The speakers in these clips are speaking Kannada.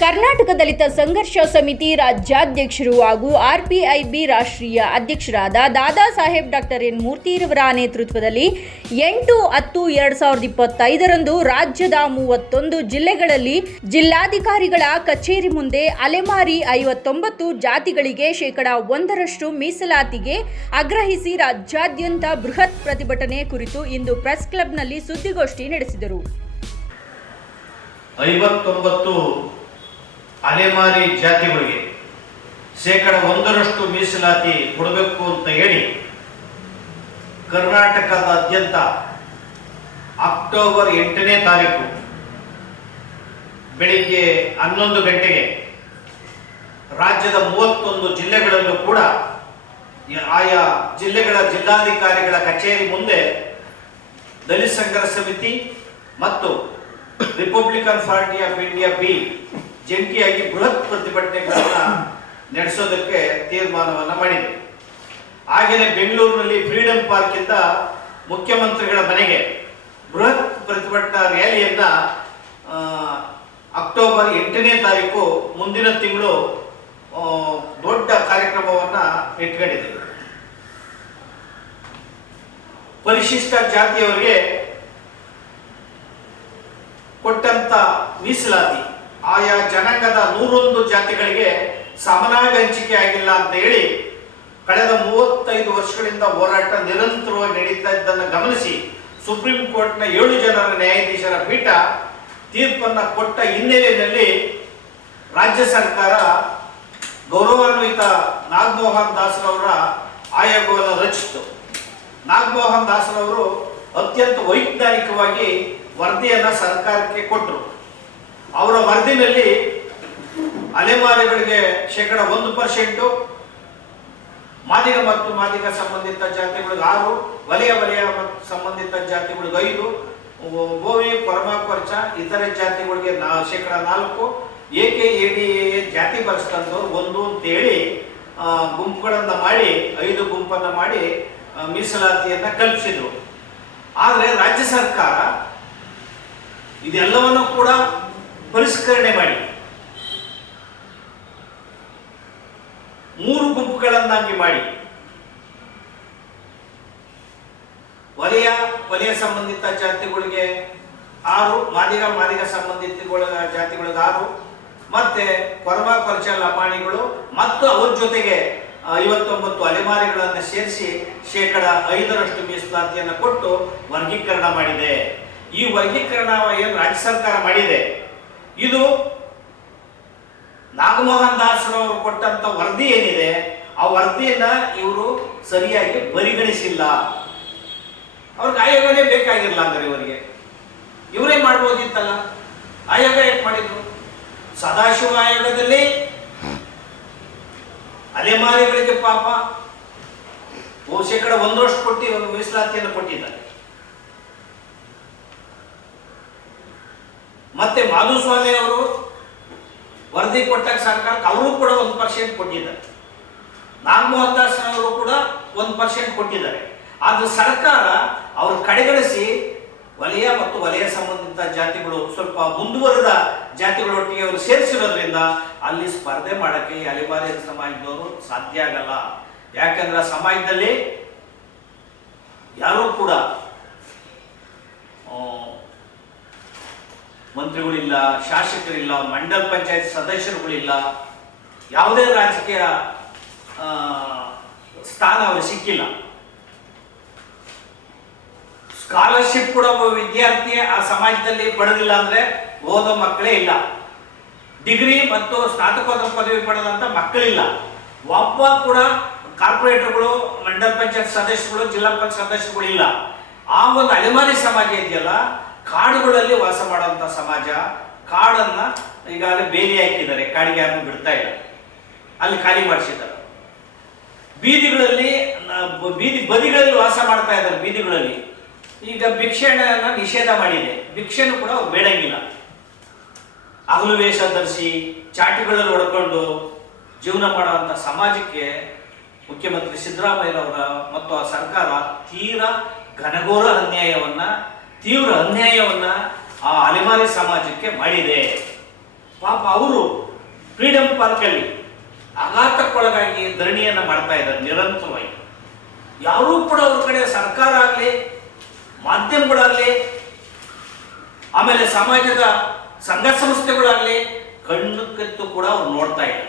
ಕರ್ನಾಟಕ ದಲಿತ ಸಂಘರ್ಷ ಸಮಿತಿ ರಾಜ್ಯಾಧ್ಯಕ್ಷರು ಹಾಗೂ ಆರ್ಪಿಐಬಿ ರಾಷ್ಟ್ರೀಯ ಅಧ್ಯಕ್ಷರಾದ ದಾದಾ ಸಾಹೇಬ್ ಡಾಕ್ಟರ್ ಎನ್ ಮೂರ್ತಿ ಮೂರ್ತಿರವರ ನೇತೃತ್ವದಲ್ಲಿ ಎಂಟು ಹತ್ತು ಎರಡ್ ಸಾವಿರದ ಇಪ್ಪತ್ತೈದರಂದು ರಾಜ್ಯದ ಮೂವತ್ತೊಂದು ಜಿಲ್ಲೆಗಳಲ್ಲಿ ಜಿಲ್ಲಾಧಿಕಾರಿಗಳ ಕಚೇರಿ ಮುಂದೆ ಅಲೆಮಾರಿ ಐವತ್ತೊಂಬತ್ತು ಜಾತಿಗಳಿಗೆ ಶೇಕಡಾ ಒಂದರಷ್ಟು ಮೀಸಲಾತಿಗೆ ಆಗ್ರಹಿಸಿ ರಾಜ್ಯಾದ್ಯಂತ ಬೃಹತ್ ಪ್ರತಿಭಟನೆ ಕುರಿತು ಇಂದು ಪ್ರೆಸ್ ಕ್ಲಬ್ನಲ್ಲಿ ಸುದ್ದಿಗೋಷ್ಠಿ ನಡೆಸಿದರು. ಅಲೆಮಾರಿ ಜಾತಿಗಳಿಗೆ ಶೇಕಡ ಒಂದರಷ್ಟು ಮೀಸಲಾತಿ ಕೊಡಬೇಕು ಅಂತ ಹೇಳಿ ಕರ್ನಾಟಕದಾದ್ಯಂತ ಅಕ್ಟೋಬರ್ ಎಂಟನೇ ತಾರೀಕು ಬೆಳಿಗ್ಗೆ ಹನ್ನೊಂದು ಗಂಟೆಗೆ ರಾಜ್ಯದ ಮೂವತ್ತೊಂದು ಜಿಲ್ಲೆಗಳಲ್ಲೂ ಕೂಡ ಆಯಾ ಜಿಲ್ಲೆಗಳ ಜಿಲ್ಲಾಧಿಕಾರಿಗಳ ಕಚೇರಿ ಮುಂದೆ ದಲಿತ ಸಂಘರ್ಷ ಸಮಿತಿ ಮತ್ತು Republican Party of India B ಜಂಟಿಯಾಗಿ ಬೃಹತ್ ಪ್ರತಿಭಟನೆಗಳನ್ನು ನಡೆಸೋದಕ್ಕೆ ತೀರ್ಮಾನವನ್ನ ಮಾಡಿದೆ. ಹಾಗೆಯೇ ಬೆಂಗಳೂರಿನಲ್ಲಿ ಫ್ರೀಡಂ ಪಾರ್ಕ್ ಇಂದ ಮುಖ್ಯಮಂತ್ರಿಗಳ ಮನೆಗೆ ಬೃಹತ್ ಪ್ರತಿಭಟನಾ ರ್ಯಾಲಿಯನ್ನ ಅಕ್ಟೋಬರ್ ಎಂಟನೇ ತಾರೀಕು ಮುಂದಿನ ತಿಂಗಳು ದೊಡ್ಡ ಕಾರ್ಯಕ್ರಮವನ್ನ ಇಟ್ಕೊಂಡಿದೆ. ಪರಿಶಿಷ್ಟ ಜಾತಿಯವರಿಗೆ ಕೊಟ್ಟಂತ ಮೀಸಲಾತಿ. ಆಯಾ ಜನಾಂಗದ ನೂರೊಂದು ಜಾತಿಗಳಿಗೆ ಸಮನಾಗಿ ಹಂಚಿಕೆ ಆಗಿಲ್ಲ ಅಂತ ಹೇಳಿ ಕಳೆದ ಮೂವತ್ತೈದು ವರ್ಷಗಳಿಂದ ಹೋರಾಟ ನಿರಂತರವಾಗಿ ನಡೀತಾ ಇದ್ದನ್ನು ಗಮನಿಸಿ ಸುಪ್ರೀಂ ಕೋರ್ಟ್ನ ಏಳು ಜನರ ನ್ಯಾಯಾಧೀಶರ ಪೀಠ ತೀರ್ಪನ್ನ ಕೊಟ್ಟ ಹಿನ್ನೆಲೆಯಲ್ಲಿ ರಾಜ್ಯ ಸರ್ಕಾರ ಗೌರವಾನ್ವಿತ ನಾಗಮೋಹನ್ ದಾಸರವರ ಆಯೋಗವನ್ನು ರಚಿಸಿತು. ನಾಗಮೋಹನ್ ದಾಸರವರು ಅತ್ಯಂತ ವೈಜ್ಞಾನಿಕವಾಗಿ ವರದಿಯನ್ನು ಸರ್ಕಾರಕ್ಕೆ ಕೊಟ್ಟರು ಅವರ ವರದಿನಲ್ಲಿ ಅಲೆಮಾರಿಗಳಿಗೆ ಶೇಕಡ ಒಂದು ಪರ್ಸೆಂಟು, ಮಾದಿಗ ಮತ್ತು ಮಾದಿಗ ಸಂಬಂಧಿತ ಜಾತಿಗಳಿಗೆ ಆರು, ವಲಯ ವಲಯ ಸಂಬಂಧಿತ ಜಾತಿಗಳಿಗೆ ಐದು ಭೂಮಿ ಕೊರ್ಚ ಇತರೆ ಜಾತಿಗಳಿಗೆ ನಾ ಶೇಕಡ ನಾಲ್ಕು ಏಕೆ ಎ ಜಾತಿ ಬರೆಸ್ತಂದವ್ರು ಒಂದು ಅಂತೇಳಿ ಗುಂಪುಗಳನ್ನು ಮಾಡಿ, ಐದು ಗುಂಪನ್ನು ಮಾಡಿ ಮೀಸಲಾತಿಯನ್ನು ಕಲ್ಪಿಸಿದ್ರು. ಆದರೆ ರಾಜ್ಯ ಸರ್ಕಾರ ಇದೆಲ್ಲವನ್ನು ಕೂಡ ಪರಿಷ್ಕರಣೆ ಮಾಡಿ. ಮೂರು ಗುಂಪುಗಳನ್ನಾಗಿ ಮಾಡಿ. ವಲಯ ವಲಯ ಸಂಬಂಧಿತ ಜಾತಿಗಳಿಗೆ ಆರು, ಮಾದಿಗ ಮಾದಿಗ ಸಂಬಂಧಿತ ಜಾತಿಗಳಿಗೆ ಆರು. ಮತ್ತೆ ಕೊರಬ ಕೊರಚ ಮತ್ತು ಅವ್ರ ಜೊತೆಗೆ ಐವತ್ತೊಂಬತ್ತು ಅಲೆಮಾರಿಗಳನ್ನು ಸೇರಿಸಿ ಶೇಕಡ ಐದರಷ್ಟು ಮೀಸಲಾತಿಯನ್ನು ಕೊಟ್ಟು ವರ್ಗೀಕರಣ ಮಾಡಿದೆ. ಈ ವರ್ಗೀಕರಣ ಏನು ರಾಜ್ಯ ಸರ್ಕಾರ ಮಾಡಿದೆ. ಇದು ನಾಗಮೋಹನ್ ದಾಸರವರು ಕೊಟ್ಟಂತ ವರದಿ ಏನಿದೆ, ಆ ವರದಿಯನ್ನ ಇವರು ಸರಿಯಾಗಿ ಪರಿಗಣಿಸಿಲ್ಲ. ಅವ್ರಿಗೆ ಆಯೋಗನೇ ಬೇಕಾಗಿರಲ್ಲ ಅಂದ್ರೆ ಇವರಿಗೆ. ಇವರೇ ಮಾಡ್ಬೋದಿತ್ತಲ್ಲ? ಆಯೋಗ ಏನ್ ಮಾಡಿದ್ರು ಸದಾಶಿವ ಆಯೋಗದಲ್ಲಿ ಅಲೆಮಾರಿಗಳಿಗೆ ಪಾಪ. ಶೇಕಡ ಕೊಟ್ಟು ಒಂದು ಮೀಸಲಾತಿಯನ್ನು ಕೊಟ್ಟಿದ್ದಾರೆ. ಮತ್ತೆ ಮಾಧುಸ್ವಾಮಿ ಅವರು ವರದಿ ಕೊಟ್ಟಾಗ ಸರ್ಕಾರಕ್ಕೆ ಅವರು ಕೂಡ ಒಂದು ಪರ್ಸೆಂಟ್ ಕೊಟ್ಟಿದ್ದಾರೆ. ನಾಗಮೋಹನ್ ದಾಸ್ ಅವರು ಕೂಡ ಒಂದು ಪರ್ಸೆಂಟ್ ಕೊಟ್ಟಿದ್ದಾರೆ. ಆದ್ರೆ ಸರ್ಕಾರ ಅವರು ಕಡೆಗಣಿಸಿ ವಲಯ ಮತ್ತು ವಲಯ ಸಂಬಂಧಿತ ಜಾತಿಗಳು ಸ್ವಲ್ಪ ಮುಂದುವರೆದ ಜಾತಿಗಳೊಟ್ಟಿಗೆ ಅವರು ಸೇರಿಸಿರೋದ್ರಿಂದ ಅಲ್ಲಿ ಸ್ಪರ್ಧೆ ಮಾಡಕ್ಕೆ ಈ ಅಲೆಮಾರಿ ಸಮಾಜದವರು ಸಾಧ್ಯ ಆಗಲ್ಲ. ಯಾಕಂದ್ರೆ ಸಮಾಜದಲ್ಲಿ ಯಾರೂ ಕೂಡ ಮಂತ್ರಿಗಳಿಲ್ಲ, ಶಾಸಕರಿಲ್ಲ, ಮಂಡಲ ಪಂಚಾಯತ್ ಸದಸ್ಯರುಗಳಿಲ್ಲ, ಯಾವುದೇ ರಾಜಕೀಯ ಸ್ಥಾನ ಅವ್ರಿಗೆ ಸಿಕ್ಕಿಲ್ಲ. ಸ್ಕಾಲರ್ಶಿಪ್ ಕೂಡ ಒಬ್ಬ ವಿದ್ಯಾರ್ಥಿ ಆ ಸಮಾಜದಲ್ಲಿ ಪಡೆದಿಲ್ಲ ಅಂದ್ರೆ ಓದೋ ಮಕ್ಕಳೇ ಇಲ್ಲ. ಡಿಗ್ರಿ ಮತ್ತು ಸ್ನಾತಕೋತ್ತರ ಪದವಿ ಪಡೆದಂತ ಮಕ್ಕಳಿಲ್ಲ. ಒಬ್ಬ ಕೂಡ ಕಾರ್ಪೊರೇಟರ್ಗಳು, ಮಂಡಲ ಪಂಚಾಯತ್ ಸದಸ್ಯರುಗಳು, ಜಿಲ್ಲಾ ಪಂಚಾಯತ್ ಸದಸ್ಯರುಗಳು ಇಲ್ಲ ಆ ಒಂದು ಅಲೆಮಾರಿ ಸಮಾಜ ಇದೆಯಲ್ಲ ಕಾಡುಗಳಲ್ಲಿ ವಾಸ ಮಾಡುವಂತ ಸಮಾಜ, ಕಾಡನ್ನ ಈಗಾಗಲೇ ಬೇಲಿ ಹಾಕಿದ್ದಾರೆ, ಕಾಡಿಗೆ ಯಾರನ್ನು ಬಿಡ್ತಾ ಇಲ್ಲ. ಅಲ್ಲಿ ಖಾಲಿ ಮಾಡಿಸಿದ್ದಾರೆ. ಬೀದಿಗಳಲ್ಲಿ ಬೀದಿ, ಬದಿಗಳಲ್ಲಿ ವಾಸ ಮಾಡ್ತಾ ಇದ್ದಾರೆ ಬೀದಿಗಳಲ್ಲಿ. ಈಗ ಭಿಕ್ಷೆಯನ್ನ ನಿಷೇಧ ಮಾಡಿದೆ. ಭಿಕ್ಷೆನೂ ಕೂಡ ಬೇಡಂಗಿಲ್ಲ. ಹಗಲು ವೇಷ ಧರಿಸಿ, ಚಾಟಿಗಳಲ್ಲಿ ಹೊಡ್ಕೊಂಡು ಜೀವನ ಮಾಡುವಂತ ಸಮಾಜಕ್ಕೆ ಮುಖ್ಯಮಂತ್ರಿ ಸಿದ್ದರಾಮಯ್ಯರವರ ಮತ್ತು ಆ ಸರ್ಕಾರ ತೀರಾ ಘನಘೋರ ಅನ್ಯಾಯವನ್ನ ತೀವ್ರ ಅನ್ಯಾಯವನ್ನ ಆ ಅಲೆಮಾರಿ ಸಮಾಜಕ್ಕೆ ಮಾಡಿದೆ. ಪಾಪ ಅವರು ಫ್ರೀಡಮ್ ಪಾರ್ಕಲ್ಲಿ ಆಘಾತಕ್ಕೊಳಗಾಗಿ ಧರಣಿಯನ್ನು ಮಾಡ್ತಾ ಇದ್ದಾರೆ, ನಿರಂತರವಾಗಿ. ಯಾರೂ ಕೂಡ ಅವ್ರ ಕಡೆ ಸರ್ಕಾರ ಆಗಲಿ, ಮಾಧ್ಯಮಗಳಾಗಲಿ, ಆಮೇಲೆ ಸಮಾಜದ ಸಂಘ ಸಂಸ್ಥೆಗಳಾಗಲಿ ಕಣ್ಣು ಕತ್ತು ಕೂಡ ಅವ್ರು ನೋಡ್ತಾ ಇಲ್ಲ.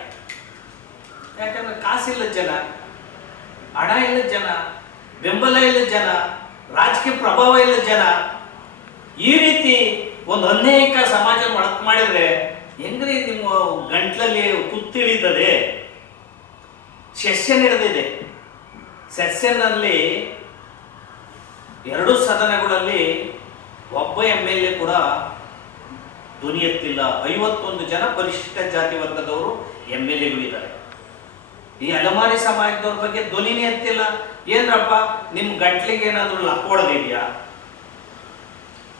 ಯಾಕಂದ್ರೆ ಕಾಸಿಲ್ಲ ಜನ, ಹಣ ಇಲ್ಲದ ಜನ, ಬೆಂಬಲ ಇಲ್ಲದ ಜನ, ರಾಜಕೀಯ ಪ್ರಭಾವ ಇಲ್ಲ ಜನ ಈ ರೀತಿ ಒಂದು ಅನೇಕ ಸಮಾಜ ಮಾಡಿದ್ರೆ ಹೆಂಗ್ರಿ ನಿಮ್ಮ ಗಂಟ್ಲಲ್ಲಿ ಕುತ್ತಿಳಿತದೆ? ಸೆಷನ್ ಹಿಡಿದಿದೆ ಸೆಷನ್ನಲ್ಲಿ ಎರಡು ಸದನಗಳಲ್ಲಿ ಒಬ್ಬ ಎಂ ಎಲ್ ಎ ಕೂಡ ಧ್ವನಿ ಎತ್ತಿಲ್ಲ. ಐವತ್ತೊಂದು ಜನ ಪರಿಶಿಷ್ಟ ಜಾತಿ ವರ್ಗದವರು ಎಂ ಎಲ್ ಎಗಳಿದ್ದಾರೆ ಈ ಅಲೆಮಾರಿ ಸಮಾಜದವ್ರ ಬಗ್ಗೆ ಧ್ವನಿನೇ ಎತ್ತಿಲ್ಲ. ಏನ್ರಪ್ಪ, ನಿಮ್ ಗಂಟ್ಲಿಗೆ ಏನಾದ್ರು ಲಕ್ಕೊಡದಿದ್ಯಾ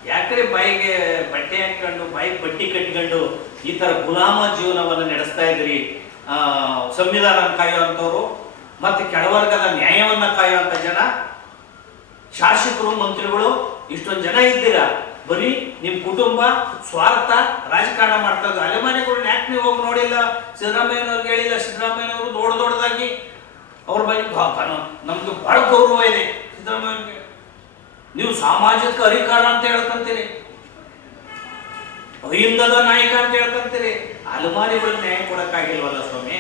ಯಾಕ್ರೆ ಬಾಯಿಗೆ ಬಟ್ಟೆ ಹಾಕೊಂಡು ಬಾಯಿ ಬಟ್ಟಿ ಕಟ್ಕೊಂಡು ಈ ತರ ಗುಲಾಮ ಜೀವನವನ್ನು ನಡೆಸ್ತಾ ಇದ್ರಿ ಆ, ಸಂವಿಧಾನ ಕಾಯುವಂಥವ್ರು ಮತ್ತೆ ಕೆಳವರ್ಗದ ನ್ಯಾಯವನ್ನ ಕಾಯುವಂತ ಜನ? ಶಾಸಕರು ಮಂತ್ರಿಗಳು ಇಷ್ಟೊಂದು ಜನ ಇದ್ದೀರಾ? ಬರೀ ನಿಮ್ ಕುಟುಂಬ ಸ್ವಾರ್ಥ ರಾಜಕಾರಣ ಮಾಡ್ತಾ ಇದ್ರು ಅಲೆಮಾನಿಗಳು ಯಾಕೆ ನೀವು ಹೋಗಿ ನೋಡಿಲ್ಲ? ಸಿದ್ದರಾಮಯ್ಯನವ್ರಿಗೆ ಹೇಳಿಲ್ಲ ಸಿದ್ದರಾಮಯ್ಯನವರು ದೊಡ್ಡ ದೊಡ್ಡದಾಗಿ. ಅವ್ರ ಬಗ್ಗೆ ನಮ್ದು ಬಹಳ ಗೌರವ ಇದೆ. ಸಿದ್ದರಾಮಯ್ಯನಿಗೆ ನೀವು ಸಾಮಾಜಿಕ ಅಧಿಕಾರ ಅಂತ ಹೇಳ್ಕೊಂತೀರಿ. ಅಹಿಂದದ ನಾಯಕ ಅಂತ ಹೇಳ್ಕೊಂತೀರಿ. ಅಲೆಮಾರಿಗಳಿಗೆ ನ್ಯಾಯ ಕೊಡಕ್ಕಾಗಿಲ್ವಲ್ಲ ಸ್ವಾಮಿ?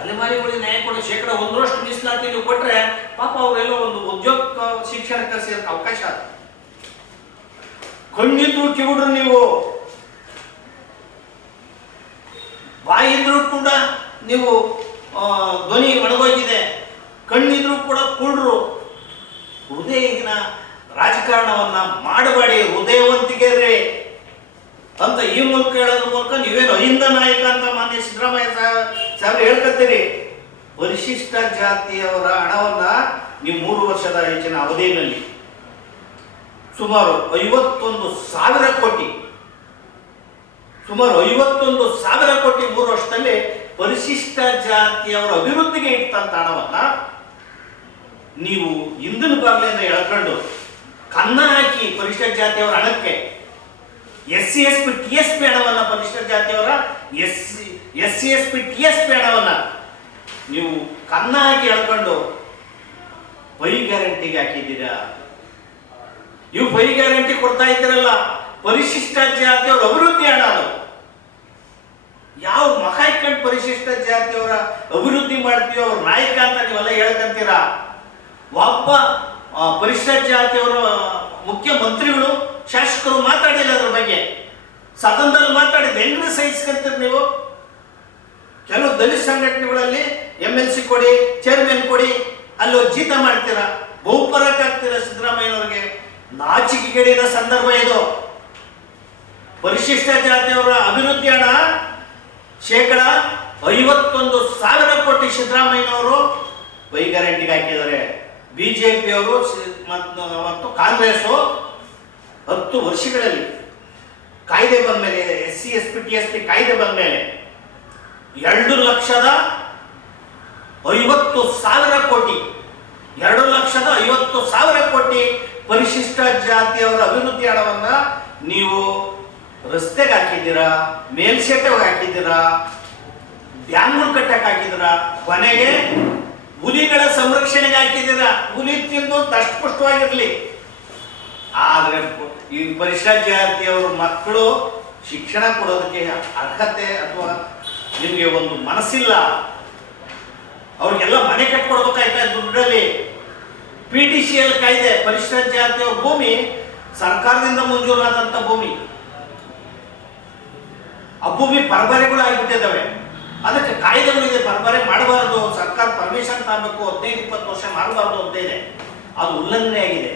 ಅಲೆಮಾರಿಗಳಿಗೆ ನ್ಯಾಯ ಕೊಡ ಶೇಕಡ ಒಂದರಷ್ಟು ಮೀಸಲಾತಿ ನೀವು ಕೊಟ್ರೆ ಪಾಪ ಅವರೆಲ್ಲ ಒಂದು ಉದ್ಯೋಗ, ಶಿಕ್ಷಣಕ್ಕೆ ಸೇರಕ್ಕೆ ಅವಕಾಶ. ಕಣ್ಣಿದ್ರು ಕಿವುಡ್ರು ನೀವು. ಬಾಯಿದ್ರು ಕೂಡ ನೀವು ಧ್ವನಿ ಒಣಗೋಗಿದೆ. ಕಣ್ಣಿದ್ರು ಕೂಡ ಕುಳ್ರು. ಹೃದಯಗಿನ ರಾಜಕಾರಣವನ್ನ ಮಾಡಬೇಡಿ ಹೃದಯವಂತಿಕೆ ರೀ ಅಂತ ಈ ಮೂಲಕ ಹೇಳೋದ್ರ ಮೂಲಕ ನೀವೇನು ಅಹಿಂದ ನಾಯಕ ಅಂತ ಮಾನ್ಯ ಸಿದ್ದರಾಮಯ್ಯ ಸಾಹೇಬ್ ಹೇಳ್ಕೊತೀರಿ ಪರಿಶಿಷ್ಟ ಜಾತಿಯವರ ಹಣವನ್ನ ನೀವು ಮೂರು ವರ್ಷದ ಹೆಚ್ಚಿನ ಅವಧಿಯಲ್ಲಿ ಸುಮಾರು ಐವತ್ತೊಂದು ಸಾವಿರ ಕೋಟಿ, ಸುಮಾರು ಐವತ್ತೊಂದು ಸಾವಿರ ಕೋಟಿ ಮೂರು ವರ್ಷದಲ್ಲಿ ಪರಿಶಿಷ್ಟ ಜಾತಿಯವರ ಅಭಿವೃದ್ಧಿಗೆ ಇಟ್ಟಂತ ಹಣವನ್ನ ನೀವು ಹಿಂದಿನ ಬಾಗಿಲಿಂದ ಎಳ್ಕೊಂಡು ಕನ್ನ ಹಾಕಿ ಪರಿಶಿಷ್ಟ ಜಾತಿಯವರ ಹಣಕ್ಕೆ S C S P, T S P ಹಣವನ್ನ ಪರಿಶಿಷ್ಟ ಜಾತಿಯವರ, S S C, S P T S P ಹಣವನ್ನ ನೀವು ಕನ್ನ ಹಾಕಿ ಎಳ್ಕೊಂಡು ಬೈ ಗ್ಯಾರಂಟಿಗೆ ಹಾಕಿದ್ದೀರಾ? ನೀವು ಬೈ ಗ್ಯಾರಂಟಿ ಕೊಡ್ತಾ ಇದ್ದೀರಲ್ಲ ಪರಿಶಿಷ್ಟ ಜಾತಿಯವರ ಅಭಿವೃದ್ಧಿ ಹಣ ಅದು. ಯಾವ ಮಖ ಪರಿಶಿಷ್ಟ ಜಾತಿಯವರ ಅಭಿವೃದ್ಧಿ ಮಾಡ್ತೀವೋ ಅವ್ರ ನಾಯಕ ಅಂತ ನೀವೆಲ್ಲ ಹೇಳ್ಕಂತೀರಾ? ಒಬ್ಬ ಪರಿಶಿಷ್ಟ ಜಾತಿಯವರ ಮುಖ್ಯಮಂತ್ರಿಗಳು ಶಾಸಕರು ಮಾತಾಡಿಲ್ಲ ಅದ್ರ ಬಗ್ಗೆ. ಸದನದಲ್ಲಿ ಮಾತಾಡಿದ ಹೆಂಗ್ರೆ ಸಹಿಸ್ಕೊಂತೀರಿ ನೀವು? ಕೆಲವು ದಲಿತ ಸಂಘಟನೆಗಳಲ್ಲಿ ಎಂ ಎಲ್ ಸಿ ಕೊಡಿ ಚೇರ್ಮನ್ ಕೊಡಿ, ಅಲ್ಲಿ ಜೀತ ಮಾಡ್ತೀರಾ? ಬಹುಪರಕ್ಕೆ ಆಗ್ತೀರಾ ಸಿದ್ದರಾಮಯ್ಯನವ್ರಿಗೆ? ನಾಚಿಕೆಗೇಡಿನ ಸಂದರ್ಭ ಇದು. ಪರಿಶಿಷ್ಟ ಜಾತಿಯವರ ಅಭಿವೃದ್ಧಿ ಹಣ, ಶೇಕಡ ಐವತ್ತೊಂದು ಸಾವಿರ ಕೋಟಿ ಸಿದ್ದರಾಮಯ್ಯನವರು ಬೈ ಗ್ಯಾರಂಟಿಗೆ ಹಾಕಿದ್ದಾರೆ. ಬಿಜೆಪಿಯವರು ಮತ್ತು ಮತ್ತು ಕಾಂಗ್ರೆಸ್ ಹತ್ತು ವರ್ಷಗಳಲ್ಲಿ ಕಾಯ್ದೆ ಬಂದ ಮೇಲೆ S C S P T S P ಕಾಯ್ದೆ ಬಂದ ಮೇಲೆ ಎರಡು ಲಕ್ಷದ ಐವತ್ತು ಸಾವಿರ ಕೋಟಿ, ಎರಡು ಲಕ್ಷದ ಐವತ್ತು ಸಾವಿರ ಕೋಟಿ ಪರಿಶಿಷ್ಟ ಜಾತಿಯವರ ಅಭಿವೃದ್ಧಿ ಹಣವನ್ನ ನೀವು ರಸ್ತೆಗೆ ಹಾಕಿದ್ದೀರಾ, ಮೇಲ್ಸೇತುವೆಗೆ ಹಾಕಿದ್ದೀರಾ, ಡ್ಯಾಮ್ಗಳು ಕಟ್ಟಕ್ಕೆ ಹಾಕಿದ್ದೀರಾ, ಕೊನೆಗೆ ಹುಲಿಗಳ ಸಂರಕ್ಷಣೆಗೆ ಹಾಕಿದ್ದೀರ. ಹುಲಿ ತಿಂದು ದಷ್ಟಪುಷ್ಟವಾಗಿರ್ಲಿ ಆದರೆ ಈ ಪರಿಶಿಷ್ಟ ಜಾತಿಯವರು ಮಕ್ಕಳು ಶಿಕ್ಷಣ ಕೊಡೋದಕ್ಕೆ ಅರ್ಹತೆ ಅಥವಾ ನಿಮಗೆ ಒಂದು ಮನಸ್ಸಿಲ್ಲ. ಅವ್ರಿಗೆಲ್ಲ ಮನೆ ಕಟ್ಕೊಡ್ಬೇಕಾಯ್ತಾ ದುಡ್ಡಲ್ಲಿ? ಪಿ ಟಿ ಸಿ ಎಲ್ ಕಾಯ್ದೆ ಪರಿಶಿಷ್ಟ ಭೂಮಿ, ಸರ್ಕಾರದಿಂದ ಮಂಜೂರಾದಂತ ಭೂಮಿ. ಆ ಭೂಮಿ ಪರಭರೆಗಳು ಆಗಿಬಿಟ್ಟಿದ್ದಾವೆ ಅದಕ್ಕೆ ಕಾಯ್ದೆಗಳಿದೆ ಪರಬಾರೆ ಮಾಡಬಾರದು, ಸರ್ಕಾರ ಪರ್ಮಿಷನ್ ತಗಬೇಕು ಹದಿನೈದು, ಇಪ್ಪತ್ತು ವರ್ಷ ಮಾಡಬಾರದು ಅಂತ ಇದೆ. ಅದು ಉಲ್ಲಂಘನೆ ಆಗಿದೆ.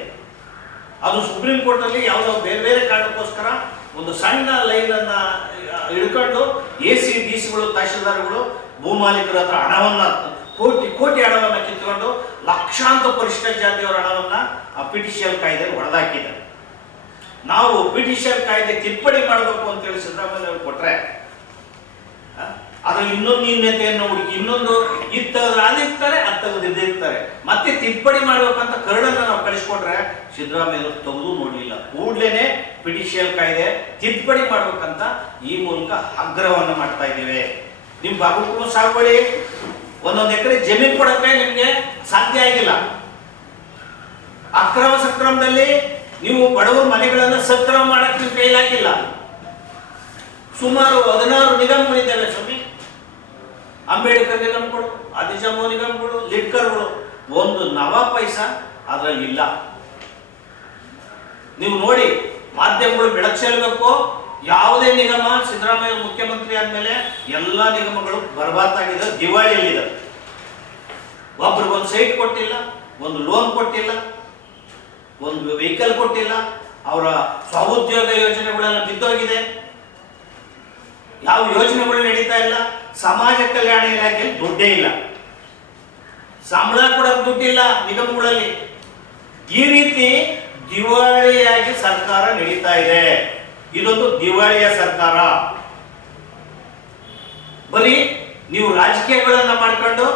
ಅದು ಸುಪ್ರೀಂ ಕೋರ್ಟ್ ಅಲ್ಲಿ ಯಾವುದೋ ಬೇರೆ ಬೇರೆ ಕಾರಣಕ್ಕೋಸ್ಕರ ಒಂದು ಸಣ್ಣ ಲೈನ್ ಅನ್ನ ಹಿಡ್ಕೊಂಡು ಎ ಸಿ, ಡಿ ಸಿಗಳು ತಹಶೀಲ್ದಾರ್ಗಳು ಭೂಮಾಲೀಕರ ಹತ್ರ ಹಣವನ್ನ, ಕೋಟಿ ಕೋಟಿ ಹಣವನ್ನ ಕಿತ್ಕೊಂಡು ಲಕ್ಷಾಂತರ ಪರಿಷ್ಠ ಜಾತಿಯವರ ಹಣವನ್ನ ಆ ಪಿಟಿಷಿಯಲ್ ಕಾಯ್ದೆ ಹೊಡೆದಾಕಿದ್ದಾರೆ ನಾವು ಪಿಟಿಷಿಯಲ್ ಕಾಯ್ದೆ ತಿದ್ದುಪಡಿ ಮಾಡಬೇಕು ಅಂತೇಳಿ ಸಿದ್ದರಾಮಯ್ಯ ಕೊಟ್ರೆ ಆ, ಅದ ಅದ್ರಲ್ಲಿ ಇನ್ನೊಂದು ನ್ಯೂನ್ಯತೆಯನ್ನು ಹುಡುಕಿ ಇನ್ನೊಂದು ಇದು ತೆಗೆದ್ರೆ ಅದಿರ್ತಾರೆ ಅದು ತೆಗೆದು ಇದಿರ್ತಾರೆ ಮತ್ತೆ ತಿದ್ದುಪಡಿ ಮಾಡ್ಬೇಕಂತ ಕರಡನ್ನ ನಾವು ಕಳಿಸ್ಕೊಟ್ರೆ ಸಿದ್ದರಾಮಯ್ಯ ತೆಗೆದು ನೋಡಲಿಲ್ಲ. ಕೂಡ್ಲೇನೆ ಪಿಟಿಷಿಯಲ್ ಕಾಯ್ದೆ ತಿದ್ದುಪಡಿ ಮಾಡ್ಬೇಕಂತ ಈ ಮೂಲಕ ಆಗ್ರಹವನ್ನು ಮಾಡ್ತಾ ಇದ್ದೇವೆ. ನಿಮ್ ಬಾಬುಕು ಸಾಗುವಳಿ ಒಂದೊಂದು ಎಕರೆ ಜಮೀನು ಕೊಡಕ್ಕೆ ನಿಮ್ಗೆ ಸಾಧ್ಯ ಆಗಿಲ್ಲ. ಅಕ್ರಮ ಸಕ್ರಮದಲ್ಲಿ ನೀವು ಬಡವರ ಮನೆಗಳನ್ನ ಸಕ್ರಮ ಮಾಡಕ್ಕೆ ನಿಮ್ ಕೈಲಾಗಿಲ್ಲ. ಸುಮಾರು ಹದಿನಾರು ನಿಗಮಗಳಿದ್ದಾವೆ ಸ್ವಾಮಿ ಅಂಬೇಡ್ಕರ್ ನಿಗಮಗಳು ಆದಿಜಾಮೋ ನಿಗಮಗಳು ಲಿಡ್ಕರ್ಗಳು ಒಂದು ನವ ಪೈಸಾ ಅದರಲ್ಲಿ ಇಲ್ಲ. ನೀವು ನೋಡಿ, ಮಾಧ್ಯಮಗಳು ಬೆಳಕು ಚೆಲ್ಲಬೇಕು ಯಾವುದೇ ನಿಗಮ, ಸಿದ್ದರಾಮಯ್ಯ ಮುಖ್ಯಮಂತ್ರಿ ಆದ್ಮೇಲೆ ಎಲ್ಲ ನಿಗಮಗಳು ಬರ್ಬಾತಾಗಿದೆ ದಿವಾಳಿಯಲ್ಲಿದೆ. ಒಬ್ರಿಗೊಂದು ಸೈಟ್ ಕೊಟ್ಟಿಲ್ಲ, ಒಂದು ಲೋನ್ ಕೊಟ್ಟಿಲ್ಲ, ಒಂದು ವೆಹಿಕಲ್ ಕೊಟ್ಟಿಲ್ಲ, ಅವರ ಸ್ವಉದ್ಯೋಗ ಯೋಜನೆಗಳೆಲ್ಲ ಬಿದ್ದೋಗಿದೆ. ಯಾವ ಯೋಜನೆಗಳು ನಡೀತಾ ಇಲ್ಲ. ಸಮಾಜ ಕಲ್ಯಾಣ ಇಲಾಖೆಯಲ್ಲಿ ದುಡ್ಡೇ ಇಲ್ಲ. ಸಂಬಳ ಕೂಡ ದುಡ್ಡಿಲ್ಲ ನಿಗಮಗಳಲ್ಲಿ. ಈ ರೀತಿ ದಿವಾಳಿಯಾಗಿ ಸರ್ಕಾರ ನಡೀತಾ ಇದೆ. ಇದೊಂದು ದಿವಾಳಿಯ ಸರ್ಕಾರ. ಬರೀ ನೀವು ರಾಜಕೀಯಗಳನ್ನ ಮಾಡ್ಕೊಂಡು,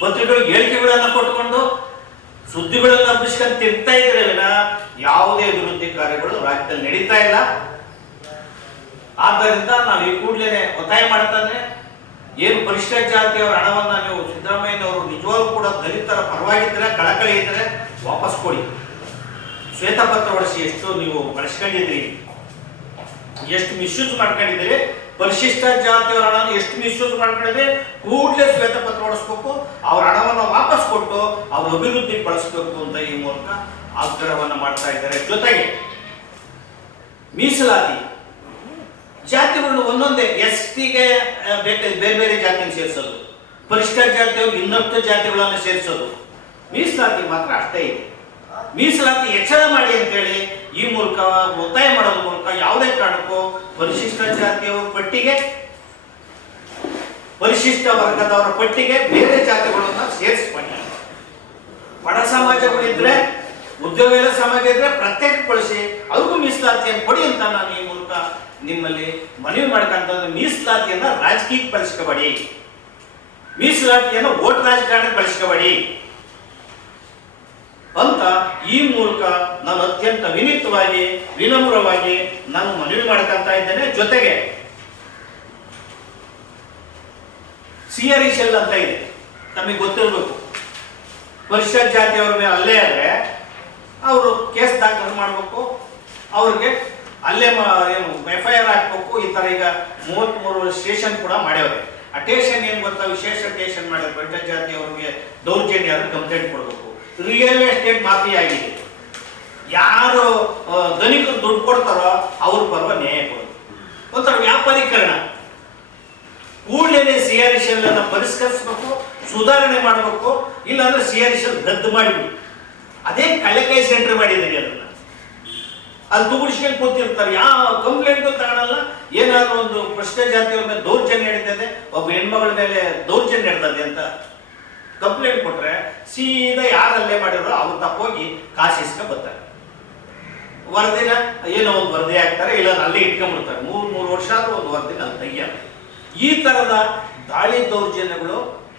ಪತ್ರಿಕೆಗಳು ಹೇಳಿಕೆಗಳನ್ನ ಕೊಟ್ಕೊಂಡು, ಸುದ್ದಿಗಳನ್ನು ಹಬ್ಬಿಸ್ಕೊಂಡು ತಿರ್ತಾ ಇದ್ರೆ ಯಾವುದೇ ಅಭಿವೃದ್ಧಿ ಕಾರ್ಯಗಳು ರಾಜ್ಯದಲ್ಲಿ ನಡೀತಾ ಇಲ್ಲ. ಆದ್ದರಿಂದ ನಾವು ಈ ಕೂಡಲೇ ಒತ್ತಾಯ ಮಾಡ್ತಾನೆ ಏನು ಪರಿಷ್ಠ ಜಾತಿಯವರ ಹಣವನ್ನ ನೀವು ಸಿದ್ದರಾಮಯ್ಯನವರು ನಿಜವಾಗ್ಲೂ ಕೂಡ ದಲಿತರ ಪರವಾಗಿದ್ದರೆ ಕಳಕಳಿ ಇದ್ದರೆ ವಾಪಸ್ ಕೊಡಿ. ಶ್ವೇತಪತ್ರ ಹೊಡಿಸಿ ಎಷ್ಟು ನೀವು ಬಳಸ್ಕೊಂಡಿದ್ರಿ ಎಷ್ಟು ಮಿಸ್ಯೂಸ್ ಮಾಡ್ಕೊಂಡಿದ್ರಿ ಪರಿಶಿಷ್ಟ ಜಾತಿಯವರ ಹಣವನ್ನು ಎಷ್ಟು ಮಿಸ್ಯೂಸ್ ಮಾಡ್ಕೊಂಡಿದ್ರೆ ಕೂಡಲೇ ಶ್ವೇತಪತ್ರ ಹೊಡಿಸ್ಬೇಕು ಅವ್ರ ಹಣವನ್ನು ವಾಪಸ್ ಕೊಟ್ಟು ಅವ್ರ ಅಭಿವೃದ್ಧಿ ಬಳಸಬೇಕು ಅಂತ ಈ ಮೂಲಕ ಆಗ್ರಹವನ್ನು ಮಾಡ್ತಾ ಇದ್ದಾರೆ. ಜೊತೆಗೆ ಮೀಸಲಾತಿ. ಜಾತಿಗಳು ಒಂದೊಂದೇ ಎಸ್ ಟಿಗೆ ಬೇರೆ ಬೇರೆ ಜಾತಿಯನ್ನು ಸೇರಿಸೋದು. ಪರಿಷ್ಠ ಜಾತಿಯವ್ರು ಇನ್ನೊಂದು ಜಾತಿಗಳನ್ನು ಸೇರಿಸೋದು. ಮೀಸಲಾತಿ ಮಾತ್ರ ಅಷ್ಟೇ ಇದೆ. ಮೀಸಲಾತಿ ಹೆಚ್ಚಳ ಮಾಡಿ ಅಂತೇಳಿ ಈ ಮೂಲಕ, ಒತ್ತಾಯ ಮಾಡೋದ್ರ ಮೂಲಕ ಯಾವುದೇ ಕಾರಣಕ್ಕೂ ಪರಿಶಿಷ್ಟ ಜಾತಿಯವರ ಪಟ್ಟಿಗೆ ಪರಿಶಿಷ್ಟ ವರ್ಗದವರ ಪಟ್ಟಿಗೆ ಬೇರೆ ಜಾತಿಗಳನ್ನ ಸೇರಿಸ್ಕೊಳ್ಳಿ ಬಡ ಸಮಾಜಗಳಿದ್ರೆ ಉದ್ಯೋಗ ಎಲ್ಲ ಸಮಾಜ ಇದ್ರೆ ಪ್ರತ್ಯೇಕಗೊಳಿಸಿ ಅವ್ರಿಗೂ ಮೀಸಲಾತಿಯನ್ನು ಕೊಡಿ ಅಂತ ನಾನು ಈ ಮೂಲಕ ನಿಮ್ಮಲ್ಲಿ ಮನವಿ ಮಾಡ್ಕೊಂತ ಮೀಸಲಾತಿಯನ್ನ ರಾಜಕೀಯಕ್ಕೆ ಬಳಸ್ಕೋಬೇಡಿ ಮೀಸಲಾತಿಯನ್ನು ಓಟ್ ರಾಜಕಾರಣಕ್ಕೆ ಬಳಸ್ಕೋಬೇಡಿ ಅಂತ ಈ ಮೂಲಕ ನಾನು ಅತ್ಯಂತ ವಿನೀತವಾಗಿ, ವಿನಮ್ರವಾಗಿ ನಾನು ಮನವಿ ಮಾಡ್ಕೊಂತ ಇದ್ದೇನೆ. ಜೊತೆಗೆ ಸಿಆರ್ಇಶೆಲ್ ಅಂತ ಇದೆ. ನಮಗೆ ಗೊತ್ತಿರಬೇಕು. ಪರಿಷತ್ ಜಾತಿಯವರ ಮೇಲೆ ಅಲ್ಲೇ ಆದರೆ ಅವರು ಕೇಸ್ ದಾಖಲು ಮಾಡಬೇಕು. ಅವ್ರಿಗೆ ಅಲ್ಲೇ ಏನು ಎಫ್ ಐ ಆರ್ ಹಾಕ್ಬೇಕು. ಈ ಥರ ಈಗ ಮೂವತ್ತ್ಮೂರು ಸ್ಟೇಷನ್ ಕೂಡ ಮಾಡ್ಯವ್ರೆ. ಆ ಟೇಷನ್ ಏನು ಗೊತ್ತಾ? ವಿಶೇಷ ಸ್ಟೇಷನ್ ಬಂಟ ಜಾತಿ ಅವ್ರಿಗೆ ದೌರ್ಜನ್ಯ ಕಂಪ್ಲೇಂಟ್ ಕೊಡಬೇಕು. ರಿಯಲ್ ಎಸ್ಟೇಟ್ ಮಾಫಿ ಆಗಿದೆ. ಯಾರು ಧನಿಕರು ದುಡ್ಡು ಕೊಡ್ತಾರೋ ಅವ್ರ ಪರ್ವ ನ್ಯಾಯ ಕೊಡೋದು ಒಂಥರ ವ್ಯಾಪಾರೀಕರಣ. ಕೂಡಲೇ ಸಿ ಆರ್ ಎಲ್ ಅನ್ನು ಪರಿಷ್ಕರಿಸಬೇಕು, ಸುಧಾರಣೆ ಮಾಡಬೇಕು, ಇಲ್ಲಾಂದ್ರೆ ಸಿ ಆರ್ ಎಲ್ ರದ್ದು ಮಾಡಿಬಿಡಿ ಅದೇ ಕಳ್ಳಕಾಯಿ ಸೆಂಟರ್ ಮಾಡಿದ್ದೀರಿ ಅದನ್ನ. ಅಲ್ಲಿ ತುಗುಡಿಸ್ಕೊಂಡು ಕೂತಿರ್ತಾರೆ. ಯಾವ ಕಂಪ್ಲೇಂಟು ತಗೊಳಲ್ಲ. ಏನಾದ್ರು ಒಂದು ಪ್ರಶ್ನೆ ಜಾತಿಯ ಮೇಲೆ ದೌರ್ಜನ್ಯ ನಡೀತದೆ, ಒಬ್ಬ ಹೆಣ್ಮಗಳ ಮೇಲೆ ದೌರ್ಜನ್ಯ ನಡ್ತದೆ ಅಂತ ಕಂಪ್ಲೇಂಟ್ ಕೊಟ್ರೆ ಸೀದಾ ಯಾರಲ್ಲೇ ಮಾಡಿರೋ ಅವ್ರು ತಪ್ಪೋಗಿ ಕಾಶಿಸ್ಕ ಬರ್ತಾರೆ ವರದಿನ ಏನೋ ಒಂದು ವರದಿ ಆಗ್ತಾರೆ ಇಲ್ಲ ಅಲ್ಲೇ ಇಟ್ಕೊಂಡ್ಬಿಡ್ತಾರೆ. ಮೂರು ಮೂರು ವರ್ಷ ಆದ್ರೂ ಒಂದು ವರದಿನ ತೆಗಿಯಲ್ಲ. ಈ ತರದ ದಾಳಿ ದೌರ್ಜನ್ಯಗಳು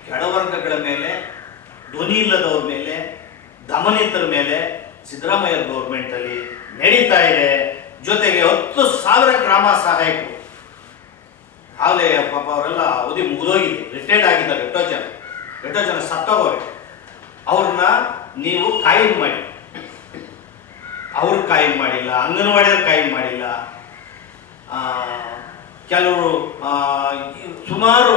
ಕೆಳವರ್ಗಗಳ ಮೇಲೆ, ಧ್ವನಿ ಇಲ್ಲದವ್ರ ಮೇಲೆ ದಮನಿತರ ಮೇಲೆ ಸಿದ್ದರಾಮಯ್ಯ ಗೌರ್ಮೆಂಟ್ ಅಲ್ಲಿ ನಡೀತಾ ಇದೆ. ಜೊತೆಗೆ ಹತ್ತು ಸಾವಿರ ಗ್ರಾಮ ಸಹಾಯಕರು. ಆಗಲೇ ಪಾಪ ಅವರೆಲ್ಲ ಅವಧಿ ಮುಗಿದೋಗಿದೆ. ರಿಟೈರ್ಡ್ ಆಗಿದ್ದಾರೆ ಎಷ್ಟೋ ಜನ ಎಷ್ಟೋ ಜನ ಸತ್ತೋಗೋರೆ. ಅವ್ರನ್ನ ನೀವು ಕಾಯಿನ್ ಮಾಡಿ. ಅವ್ರು ಕಾಯಿನ್ ಮಾಡಿಲ್ಲ, ಅಂಗನವಾಡಿಯವ್ರು ಕಾಯಿನ್ ಮಾಡಿಲ್ಲ. ಕೆಲವರು ಸುಮಾರು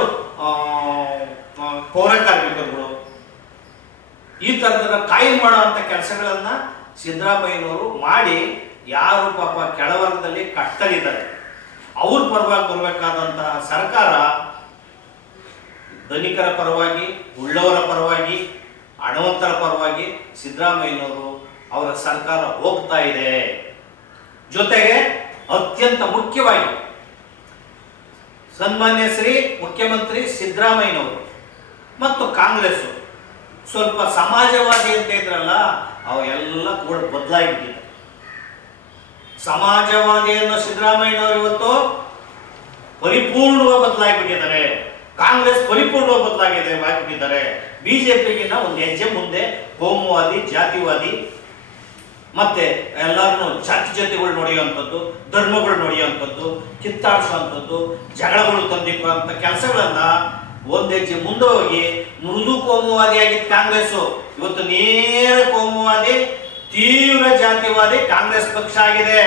ಪೌರ ಕಾರ್ಮಿಕರುಗಳು ಈ ಥರದ ಕಾಯಿಲ್ ಮಾಡುವಂಥ ಕೆಲಸಗಳನ್ನ ಸಿದ್ದರಾಮಯ್ಯನವರು ಮಾಡಿ ಯಾರು ಪಾಪ ಕೆಳವರ್ಗದಲ್ಲಿ ಕಷ್ಟದಲ್ಲಿದ್ದಾರೆ ಅವ್ರ ಪರವಾಗಿ ಬರಬೇಕಾದಂತಹ ಸರ್ಕಾರ ಧನಿಕರ ಪರವಾಗಿ, ಉಳ್ಳವರ ಪರವಾಗಿ, ಹಣವಂತರ ಪರವಾಗಿ ಸಿದ್ದರಾಮಯ್ಯನವರು ಅವರ ಸರ್ಕಾರ ಹೋಗ್ತಾ ಇದೆ. ಜೊತೆಗೆ ಅತ್ಯಂತ ಮುಖ್ಯವಾಗಿ ಸನ್ಮಾನ್ಯ ಶ್ರೀ ಮುಖ್ಯಮಂತ್ರಿ ಸಿದ್ದರಾಮಯ್ಯನವರು ಮತ್ತು ಕಾಂಗ್ರೆಸ್ ಸ್ವಲ್ಪ ಸಮಾಜವಾದಿ ಅಂತ ಇದ್ರಲ್ಲ, ಅವೆಲ್ಲ ಕೂಡ ಬದಲಾಗಿಬಿಟ್ಟಿದೆ. ಸಮಾಜವಾದಿ ಅನ್ನೋ ಸಿದ್ದರಾಮಯ್ಯನವರು ಇವತ್ತು ಪರಿಪೂರ್ಣವಾಗಿ ಬದಲಾಗಿಬಿಟ್ಟಿದ್ದಾರೆ. ಕಾಂಗ್ರೆಸ್ ಪರಿಪೂರ್ಣವಾಗಿ ಬದಲಾಗಿದೆ ಆಗಿಬಿಟ್ಟಿದ್ದಾರೆ. ಬಿಜೆಪಿಗಿನ್ನ ಒಂದು ಹೆಜ್ಜೆ ಮುಂದೆ ಕೋಮುವಾದಿ, ಜಾತಿವಾದಿ, ಮತ್ತೆ ಎಲ್ಲರನ್ನು ಜಾತಿ ಜಾತಿಗಳು ನೋಡಿಯುವಂಥದ್ದು, ಧರ್ಮಗಳು ನೋಡಿಯುವಂಥದ್ದು, ಕಿತ್ತಾಡಿಸುವಂಥದ್ದು, ಜಗಳಗಳು ತಂದಿಕ್ಕುವಂಥ ಕೆಲಸಗಳನ್ನ ಒಂದ್ ಹೆಜ್ಜೆ ಮುಂದೆ ಹೋಗಿ ಮೃದು ಕೋಮುವಾದಿ ಆಗಿತ್ತು ಕಾಂಗ್ರೆಸ್ ಇವತ್ತು ನೇರ ಕೋಮುವಾದಿ, ತೀವ್ರ ಜಾತಿವಾದಿ ಕಾಂಗ್ರೆಸ್ ಪಕ್ಷ ಆಗಿದೆ.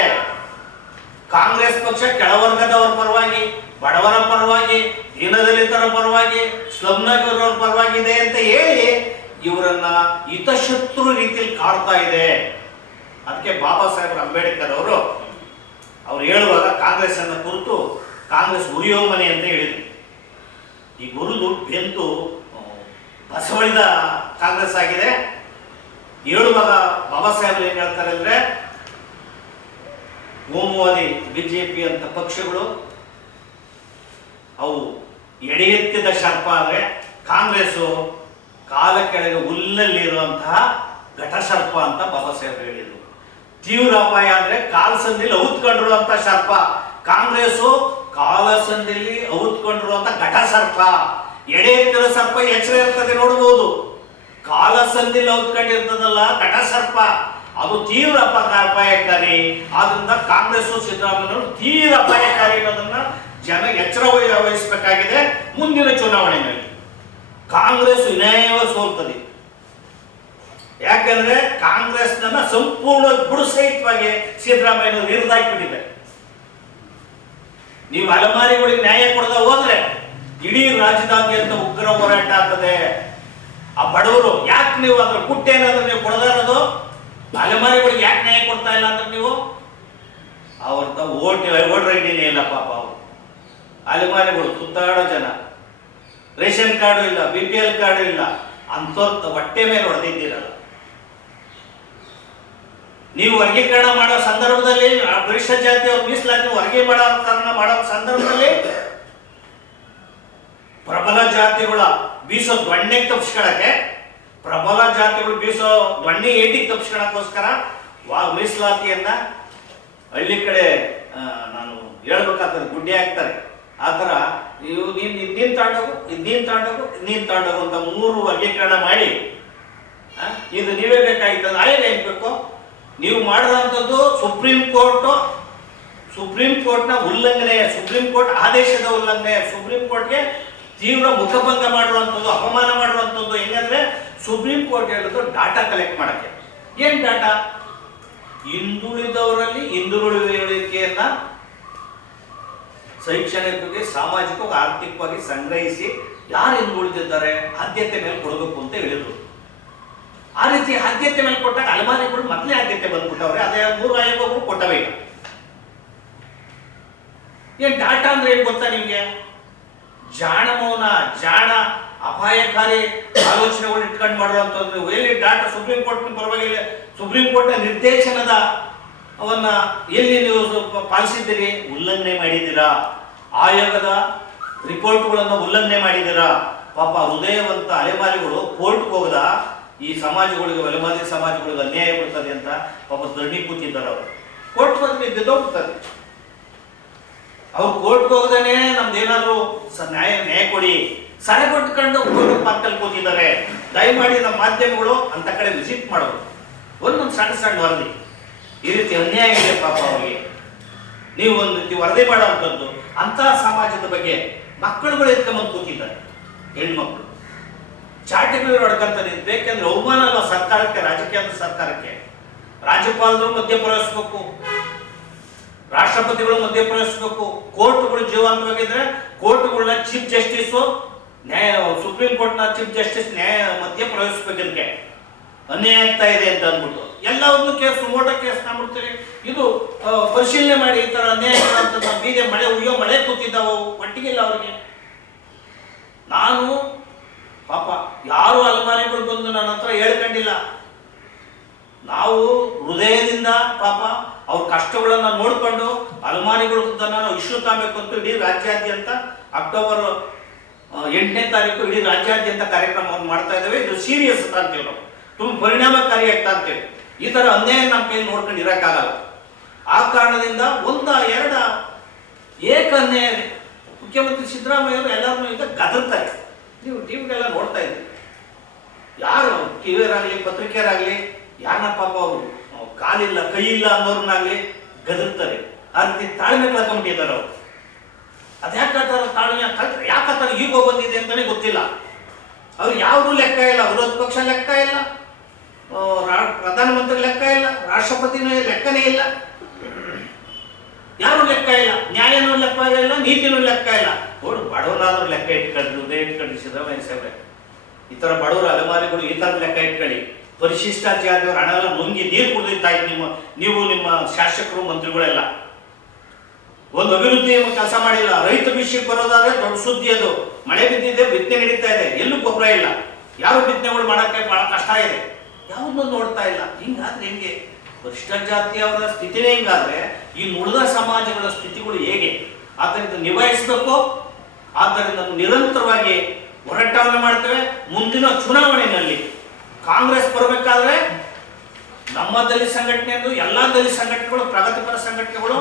ಕಾಂಗ್ರೆಸ್ ಪಕ್ಷ ಕೆಳವರ್ಗದವರ ಪರವಾಗಿ, ಬಡವರ ಪರವಾಗಿ, ದೀನದಲಿತರ ಪರವಾಗಿ ಸ್ಲಮ್ನಗರವರ ಪರವಾಗಿದೆ ಅಂತ ಹೇಳಿ ಇವರನ್ನ ಹಿತಶತ್ರು ರೀತಿಯಲ್ಲಿ ಕಾಡ್ತಾ ಇದೆ. ಅದಕ್ಕೆ ಬಾಬಾ ಸಾಹೇಬ್ ಅಂಬೇಡ್ಕರ್ ಅವರು, ಅವ್ರು ಹೇಳುವಾಗ ಕಾಂಗ್ರೆಸ್ ಅನ್ನ ಕುರಿತು ಕಾಂಗ್ರೆಸ್ ಉರಿಯೋ ಮನೆ ಅಂತ ಹೇಳಿದ್ರು. ಈ ಗುರುದು ಬೆಂತು ಬಸವಳಿದ ಕಾಂಗ್ರೆಸ್ ಆಗಿದೆ. ಹೇಳುವಾಗ ಬಾಬಾ ಸಾಹೇಬ್ ಏನ್ ಹೇಳ್ತಾರೆ ಅಂದ್ರೆ ಓಮವಾದಿ ಬಿಜೆಪಿ ಅಂತ ಪಕ್ಷಗಳು ಅವು ಎಡೆ ಎತ್ತಿದ ಆದರೆ ಕಾಂಗ್ರೆಸ್ಸು ಕಾಲ ಕೆಳಗೆ ಹುಲ್ಲಲ್ಲಿರುವಂತಹ ಘಟಸರ್ಪ ಅಂತ ಬಾಬಾ ಸಾಹೇಬ್ ಹೇಳಿದ್ರು. ತೀವ್ರ ಅಪಾಯ ಅಂದ್ರೆ ಕಾಲಸಂದಿಲಿ ಹುತ್ಕೊಂಡಿರುವಂತಹ ಸರ್ಪ ಕಾಂಗ್ರೆಸ್ಸು ಕಾಲಸಂದಿಲಿ ಔತ್ಕೊಂಡಿರುವಂತ ಘಟಸರ್ಪ. ಎಡೆ ಎತ್ತಿರೋ ಸರ್ಪ ಎಚ್ಚರ ಇರ್ತದೆ ನೋಡಬಹುದು ಕಾಲಸಂದಿಲಿ ಔತ್ಕೊಂಡಿರ್ತದಲ್ಲ ಘಟಸರ್ಪ. ಅದು ತೀವ್ರ ಅಪ- ಅಪಾಯಕಾರಿ. ಆದ್ರಿಂದ ಕಾಂಗ್ರೆಸ್ ಸಿದ್ದರಾಮಯ್ಯವರು ತೀವ್ರ ಅಪಾಯಕಾರಿ ಅನ್ನೋದನ್ನ ಜನ ಎಚ್ಚರ ವಹಿ- ವಹಿಸಬೇಕಾಗಿದೆ ಮುಂದಿನ ಚುನಾವಣೆಯಲ್ಲಿ. ಕಾಂಗ್ರೆಸ್ ವಿನಯವ ಸೋಲ್ತದೆ. ಯಾಕಂದ್ರೆ ಕಾಂಗ್ರೆಸ್ನ ಸಂಪೂರ್ಣ ಗುಡುಸಹಿತವಾಗಿ ಸಿದ್ದರಾಮಯ್ಯ ಹಿರಿದಾಕಿಬಿಟ್ಟಿದ್ದಾರೆ. ನೀವು ಅಲೆಮಾರಿಗಳಿಗೆ ನ್ಯಾಯ ಕೊಡದ ಹೋದ್ರೆ ಇಡೀ ರಾಜ್ಯದಾದ್ಯಂತ ಉಗ್ರ ಹೋರಾಟ ಆಗ್ತದೆ. ಆ ಬಡವರು ಯಾಕೆ ನೀವು ಅದ್ರ ಪುಟ್ಟೇನಾದ್ರೂ ನೀವು ಕೊಡದ ಇರೋದು? ಅಲೆಮಾರಿಗಳಿಗೆ ಯಾಕೆ ನ್ಯಾಯ ಕೊಡ್ತಾ ಇಲ್ಲ ಅಂದ್ರೆ ನೀವು? ಅವ್ರದ್ದು ಓಟ್ ವೋಟರ್ ಡಿನೇ ಇಲ್ಲ ಪಾಪ ಅವರು. ಅಲೆಮಾರಿಗಳು ಸುತ್ತಾಡೋ ಜನ. ರೇಷನ್ ಕಾರ್ಡು ಇಲ್ಲ, ಬಿ ಪಿ ಎಲ್ ಕಾರ್ಡು ಇಲ್ಲ. ಅಂಥವ್ರ ಹೊಟ್ಟೆ ಮೇಲೆ ಹೊಡೆದಿದ್ದೀರಲ್ಲ. ನೀವು ವರ್ಗೀಕರಣ ಮಾಡೋ ಸಂದರ್ಭದಲ್ಲಿ ಪರಿಷ್ಠ ಜಾತಿಯವ್ರ ಮೀಸಲಾತಿ ವರ್ಗೀಕರಣ ಮಾಡೋ ಸಂದರ್ಭದಲ್ಲಿ ಪ್ರಬಲ ಜಾತಿಗಳ ಬೀಸೋ ದೊಣ್ಣೆ ತಪ್ಪಿಸ್ಕೊಳಕ್ಕೆ ಪ್ರಬಲ ಜಾತಿಗಳು ಬೀಸೋ ದೊಣ್ಣೆ ಏಟಿಗೆ ತಪ್ಪಿಸ್ಕೊಳಕ್ಕೋಸ್ಕರ ವಾ ಮೀಸಲಾತಿಯನ್ನ ಹಳ್ಳಿ ಕಡೆ ನಾನು ಹೇಳ್ಬೇಕಾಗ್ತದೆ ಗುಡ್ಡೆ ಹಾಕ್ತಾರೆ. ಆ ಥರ ನೀವು ನೀನ್, ಇದ್ ತಾಂಡೋಗು ತಗೊಂಡೋಗು ತಾಂಡೋಗು ನೀನ್ ತಗೊಂಡೋಗು ಇದ್ ನೀನ್ ತಗೊಂಡೋಗು ಅಂತ ಮೂರು ವರ್ಗೀಕರಣ ಮಾಡಿ ಇದು ನೀವೇ ಬೇಕಾಗಿತ್ತು ಆಯೋಗ ಏನು ಬೇಕು? ನೀವು ಮಾಡಿರೋಂಥದ್ದು ಸುಪ್ರೀಂ ಕೋರ್ಟ್, ಸುಪ್ರೀಂ ಕೋರ್ಟ್ನ ಉಲ್ಲಂಘನೆ ಸುಪ್ರೀಂ ಕೋರ್ಟ್ ಆದೇಶದ ಉಲ್ಲಂಘನೆ ಸುಪ್ರೀಂ ಕೋರ್ಟ್ಗೆ ತೀವ್ರ ಮುಖಭಂಗ ಮಾಡುವಂಥದ್ದು ಅಪಮಾನ ಮಾಡುವಂಥದ್ದು ಹೆಂಗಂದ್ರೆ ಸುಪ್ರೀಂ ಕೋರ್ಟ್ ಹೇಳಿದ್ರು ಡಾಟಾ ಕಲೆಕ್ಟ್ ಮಾಡಕ್ಕೆ. ಏನ್ ಡಾಟಾ? ಹಿಂದುಳಿದವರಲ್ಲಿ ಹಿಂದುಳಿಯುವಿಕೆಯನ್ನ ಶೈಕ್ಷಣಿಕವಾಗಿ, ಸಾಮಾಜಿಕವಾಗಿ, ಆರ್ಥಿಕವಾಗಿ ಸಂಗ್ರಹಿಸಿ ಯಾರು ಹಿಂದುಳಿದಿದ್ದಾರೆ, ಆದ್ಯತೆ ಮೇಲೆ ಕೊಡಬೇಕು ಅಂತ ಹೇಳಿದ್ರು. ಆ ರೀತಿ ಆದ್ಯತೆ ಮೇಲೆ ಕೊಟ್ಟಾಗ ಅಲಮಾರಿಗಳು ಮೊದಲೇ ಆದ್ಯತೆ ಬಂದ್ಬಿಟ್ಟವ್ರೆ, ಅದೇ ಮೂರು ಆಯೋಗಗಳು ಕೊಟ್ಟವೇ ಈಗ ಏನ್ ಡಾಟಾ ಅಂದ್ರೆ ಏನ್ ಗೊತ್ತಾ ನಿಮ್ಗೆ? ಜಾಣ ಮೌನ ಜಾಣ, ಅಪಾಯಕಾರಿ ಆಲೋಚನೆಗಳು ಇಟ್ಕೊಂಡು ಮಾಡುವಂಥದ್ದು. ಎಲ್ಲಿ ಡಾಟಾ ಸುಪ್ರೀಂ ಕೋರ್ಟ್ ಪರವಾಗಿಲ್ಲ, ಸುಪ್ರೀಂ ಕೋರ್ಟ್ನ ನಿರ್ದೇಶನದ ಅವನ್ನ ಎಲ್ಲಿ ನೀವು ಪಾಲಿಸಿದ್ದೀರಿ? ಉಲ್ಲಂಘನೆ ಮಾಡಿದ್ದೀರಾ? ಆಯೋಗದ ರಿಪೋರ್ಟ್ಗಳನ್ನು ಉಲ್ಲಂಘನೆ ಮಾಡಿದ್ದೀರಾ? ಪಾಪ ಹೃದಯವಂತ ಅಲೆಮಾರಿಗಳು ಕೋರ್ಟ್ಗೆ ಹೋಗದ ಈ ಸಮಾಜಗಳಿಗೆ ಅಲೆಮಾರಿ ಸಮಾಜಗಳಿಗೆ ಅನ್ಯಾಯ ಬರ್ತದೆ ಅಂತ ಪಾಪ ಧರಣಿ ಕೂತಿದ್ದಾರೆ ಅವರು. ಕೋರ್ಟ್ ಬಂದ್ರೆ ಬಿದ್ದೋಗ್ತದೆ ಅವ್ರು ಕೋರ್ಟ್ಗೆ ಹೋಗದೇನೆ ನಮ್ದೇನಾದ್ರು ನ್ಯಾಯ ನ್ಯಾಯ ಕೊಡಿ. ಸರ ಕೊಟ್ಕೊಂಡು ಕೋರ್ಟ್ ಪಕ್ಕದಲ್ಲಿ ಕೂತಿದ್ದಾರೆ. ದಯಮಾಡಿ ನಮ್ಮ ಮಾಧ್ಯಮಗಳು ಅಂತ ಕಡೆ ವಿಸಿಟ್ ಮಾಡೋದು ಒಂದೊಂದು ಸಣ್ಣ ಸಣ್ಣ ವರದಿ. ಈ ರೀತಿ ಅನ್ಯಾಯ ಇದೆ ಪಾಪ ಅವರಿಗೆ. ನೀವು ಒಂದು ರೀತಿ ವರದಿ ಮಾಡುವಂಥದ್ದು ಅಂತಹ ಸಮಾಜದ ಬಗ್ಗೆ ಮಕ್ಕಳುಗಳು ಎತ್ಕೊಂಬಂದು ಕೂತಿದ್ದಾರೆ. ಹೆಣ್ಮಕ್ಳು ಚಾಟಿಗಳು ಹೊಡ್ಕಂತ ಬೇಕೆಂದ್ರೆ ಅವಮಾನ ಅಲ್ಲ ಸರ್ಕಾರಕ್ಕೆ, ರಾಜಕೀಯ ಸರ್ಕಾರಕ್ಕೆ? ರಾಜ್ಯಪಾಲರು ಮಧ್ಯಪ್ರವೇಶಿಸಬೇಕು ರಾಷ್ಟ್ರಪತಿಗಳು ಮಧ್ಯಪ್ರವೇಶಿಸಬೇಕು ಕೋರ್ಟ್ಗಳು ಜೀವಂತವಾಗಿದ್ರೆ ಕೋರ್ಟ್ಗಳನ್ನ ಚೀಫ್ ಜಸ್ಟಿಸ್, ನ್ಯಾಯ, ಸುಪ್ರೀಂ ಕೋರ್ಟ್ನ ಚೀಫ್ ಜಸ್ಟಿಸ್ ನ್ಯಾಯ ಮಧ್ಯಪ್ರವೇಶಿಸಬೇಕಂತೆ ಅನ್ಯಾಯ ಆಗ್ತಾ ಇದೆ ಅಂತ ಅಂದ್ಬಿಟ್ಟು. ಎಲ್ಲವನ್ನು ಕೇಸ್ ಮೋಟ ಕೇಸ್ ಮಾಡ್ಬಿಡ್ತೀರಿ. ಇದು ಪರಿಶೀಲನೆ ಮಾಡಿ ಈ ತರ ಅನ್ಯಾಯ ಬೀದೆ ಮಳೆ, ಉಯ್ಯೋ ಮಳೆ ಕೂತಿದ್ದಾವು? ಒಟ್ಟಿಗಿಲ್ಲ ಅವ್ರಿಗೆ. ನಾನು ಪಾಪ ಯಾರು ಅಲ್ಮಾರಿಗಳು ಬಂದು ನನ್ನ ಹತ್ರ ಹೇಳ್ಕೊಂಡಿಲ್ಲ. ನಾವು ಹೃದಯದಿಂದ ಪಾಪ ಅವ್ರ ಕಷ್ಟಗಳನ್ನು ನೋಡ್ಕೊಂಡು ಅಲ್ಮಾರಿಗಳು ಇಶ್ಯೂ ತಾಂಬೇಕು ಅಂತ ಇಡೀ ರಾಜ್ಯಾದ್ಯಂತ ಅಕ್ಟೋಬರ್ ಎಂಟನೇ ತಾರೀಕು ಇಡೀ ರಾಜ್ಯಾದ್ಯಂತ ಕಾರ್ಯಕ್ರಮವನ್ನು ಮಾಡ್ತಾ ಇದ್ದೇವೆ. ಇದು ಸೀರಿಯಸ್ ಅಂತ ಅಂತೀವಿ ನಾವು. ತುಂಬ ಪರಿಣಾಮಕಾರಿ ಆಗ್ತಾ ಅಂತೇವೆ. ಈ ಥರ ಅನ್ಯಾಯ ನಮ್ಮ ಕೈಯಲ್ಲಿ ನೋಡ್ಕೊಂಡು ಇರೋಕ್ಕಾಗಲ್ಲ. ಆ ಕಾರಣದಿಂದ ಒಂದ, ಎರಡ ಏಕ ಅನ್ಯಾಯ ಮುಖ್ಯಮಂತ್ರಿ ಸಿದ್ದರಾಮಯ್ಯ ಅವರು ಎಲ್ಲರನ್ನೂ ಈಗ ಗದರ್ತಾರೆ. ನೀವು ಟಿವಿಗೆಲ್ಲ ನೋಡ್ತಾ ಇದ್ದೀವಿ ಯಾರು ಟಿವಿಯರಾಗಲಿ ಪತ್ರಿಕೆಯರಾಗಲಿ ಯಾರನ್ನ ಪಾಪ ಅವರು ಕಾಲಿಲ್ಲ ಕೈ ಇಲ್ಲ ಅನ್ನೋರ್ನಾಗ್ಲಿ ಗದರ್ತಾರೆ. ಆ ರೀತಿ ತಾಳ್ಮೆ ಕಳ್ಕೊಂಡ್ಬಿಟ್ಟಿದ್ದಾರೆ ಅವರು. ಅದ್ಯಾಕೆ ತಾಳ್ಮೆ ಯಾಕತ್ತಾರ ಈಗ ಬಂದಿದೆ ಅಂತಾನೆ ಗೊತ್ತಿಲ್ಲ. ಅವ್ರು ಯಾವ್ದು ಲೆಕ್ಕ ಇಲ್ಲ. ವಿರೋಧ ಪಕ್ಷ ಲೆಕ್ಕ ಇಲ್ಲ. ಪ್ರಧಾನಮಂತ್ರಿ ಲೆಕ್ಕ ಇಲ್ಲ. ರಾಷ್ಟ್ರಪತಿನೂ ಲೆಕ್ಕನೇ ಇಲ್ಲ. ಯಾರು ಲೆಕ್ಕ ಇಲ್ಲ? ನ್ಯಾಯನೂ ಲೆಕ್ಕ ಇಲ್ಲ, ನೀತಿನೂ ಲೆಕ್ಕ ಇಲ್ಲ. ನೋಡು ಬಡವನಾದ್ರೂ ಲೆಕ್ಕ ಇಟ್ಕೊಳ್ಳಿ ಹೃದಯ ಇಟ್ಕೊಳ್ಳಿ ಸಿದ್ದರಾಮಯ್ಯ ಸಾಹೇಬ್ರೆ. ಈ ತರ ಬಡವರು ಅಲೆಮಾರಿಗಳು ಈ ತರ ಲೆಕ್ಕ ಇಟ್ಕೊಳ್ಳಿ. ಪರಿಶಿಷ್ಟ ಹಣ ಎಲ್ಲ ನುಂಗಿ ನೀರು ಕುಡಿದಿತ್ತಾಯ್ತು ನಿಮ್ಮ, ನೀವು ನಿಮ್ಮ ಶಾಸಕರು, ಮಂತ್ರಿಗಳೆಲ್ಲ. ಒಂದು ಅಭಿವೃದ್ಧಿ ಕೆಲಸ ಮಾಡಿಲ್ಲ. ರೈತ ವಿಷಯಕ್ಕೆ ಬರೋದಾದ್ರೆ ದೊಡ್ಡ ಸುದ್ದಿ ಅದು. ಮಳೆ ಬಿದ್ದಿದೆ, ಬಿತ್ತನೆ ನಡೀತಾ ಇದೆ. ಎಲ್ಲೂ ಗೊಬ್ಬರ ಇಲ್ಲ. ಯಾರು ಬಿತ್ತನೆಗಳು ಮಾಡಕ್ಕೆ ಬಹಳ ಕಷ್ಟ ಇದೆ. ಯಾವನ್ನೂ ನೋಡ್ತಾ ಇಲ್ಲ. ಹಿಂಗಾದ್ರೆ ಹೆಂಗೆ? ಪರಿಷ್ಠ ಜಾತಿಯವರ ಸ್ಥಿತಿನೇ ಹಿಂಗಾದ್ರೆ, ಈ ನುಳಿದ ಸಮಾಜಗಳ ಸ್ಥಿತಿಗಳು ಹೇಗೆ? ಆದ್ದರಿಂದ ನಿಭಾಯಿಸಬೇಕು ಆದ್ದರಿಂದ ನಿರಂತರವಾಗಿ ಹೋರಾಟವನ್ನು ಮಾಡ್ತೇವೆ. ಮುಂದಿನ ಚುನಾವಣೆಯಲ್ಲಿ ಕಾಂಗ್ರೆಸ್ ಬರಬೇಕಾದ್ರೆ ನಮ್ಮ ದಲಿತ ಸಂಘಟನೆಯದು ಎಲ್ಲ ದಲಿತ ಸಂಘಟನೆಗಳು, ಪ್ರಗತಿಪರ ಸಂಘಟನೆಗಳು